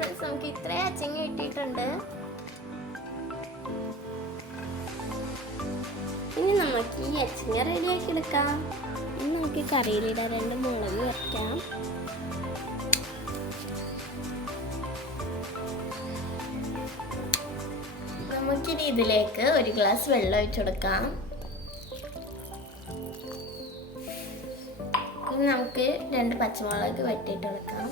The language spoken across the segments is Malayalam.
ഫ്രണ്ട്സ്, നമുക്ക് ഇത്രയും അച്ചിങ്ങ കിട്ടിയിട്ടുണ്ട്. ഇനി നമുക്ക് ഈ അച്ചിങ്ങ റെഡിയാക്കി എടുക്കാം. ഇനി നമുക്ക് കറിയിലിടാൻ 2 മുളക് വയ്ക്കാം. നമുക്കിനി ഇതിലേക്ക് 1 ഗ്ലാസ് വെള്ളം ഒഴിച്ചു കൊടുക്കാം. ഇനി നമുക്ക് 2 പച്ചമുളക് വെട്ടിയിട്ട് കൊടുക്കാം.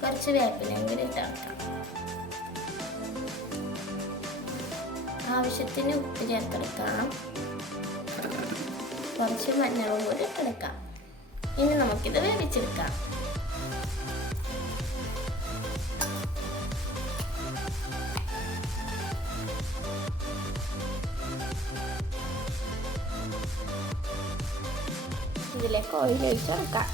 കുറച്ച് വേപ്പിലയും കൂടി ഇട്ട് കൊടുക്കാം. ആവശ്യത്തിന് ഉപ്പ് ചേർത്തെടുക്കാം. കുറച്ച് മഞ്ഞളും കൂടി ഇട്ടെടുക്കാം. ഇനി നമുക്കിത് വേവിച്ചെടുക്കാം. ഇതിലേക്ക് ഓയിൽ ഒഴിച്ച് കൊടുക്കാം.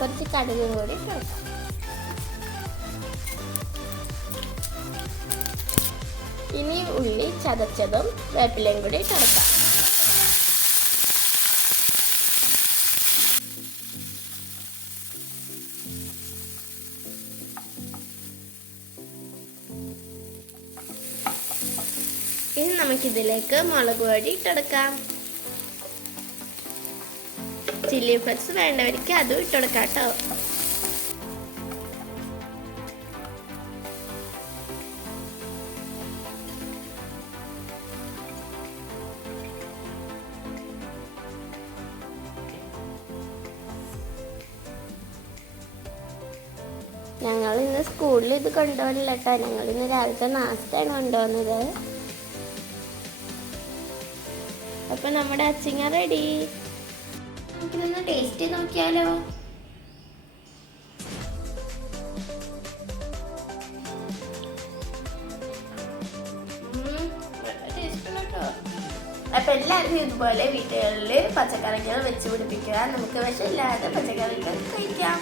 കുറച്ച് കടുക് കൂടി ഇട്ട് കൊടുക്കാം. ഇനി ഉള്ളി ചതച്ചതും വേപ്പിലയും കൂടി ഇട്ട് കൊടുക്കാം. ഇനി നമുക്കിതിലേക്ക് മുളക് പൊടി ഇട്ടെടുക്കാം. ചില്ലി ഫ്ലെക്സ് വേണ്ടവർക്ക് അതും ഇട്ടെടുക്കാം കേട്ടോ. ഞങ്ങൾ ഇന്ന് സ്കൂളിൽ ഇത് കൊണ്ടുപോകണില്ല കേട്ടോ. ഞങ്ങൾ ഇന്ന് രാവിലത്തെ നാസ്തയാണ് കൊണ്ടുപോകുന്നത്. അപ്പൊ നമ്മുടെ അച്ചിങ്ങ റെഡി. നമുക്കിതൊന്ന് ടേസ്റ്റ് ചെയ്ത് നോക്കിയാലോ. അപ്പൊ എല്ലാവരും ഇതുപോലെ വീട്ടുകളിൽ പച്ചക്കറികൾ വെച്ച് പിടിപ്പിക്കുക. നമുക്ക് വിഷമില്ലാതെ പച്ചക്കറികൾ കഴിക്കാം.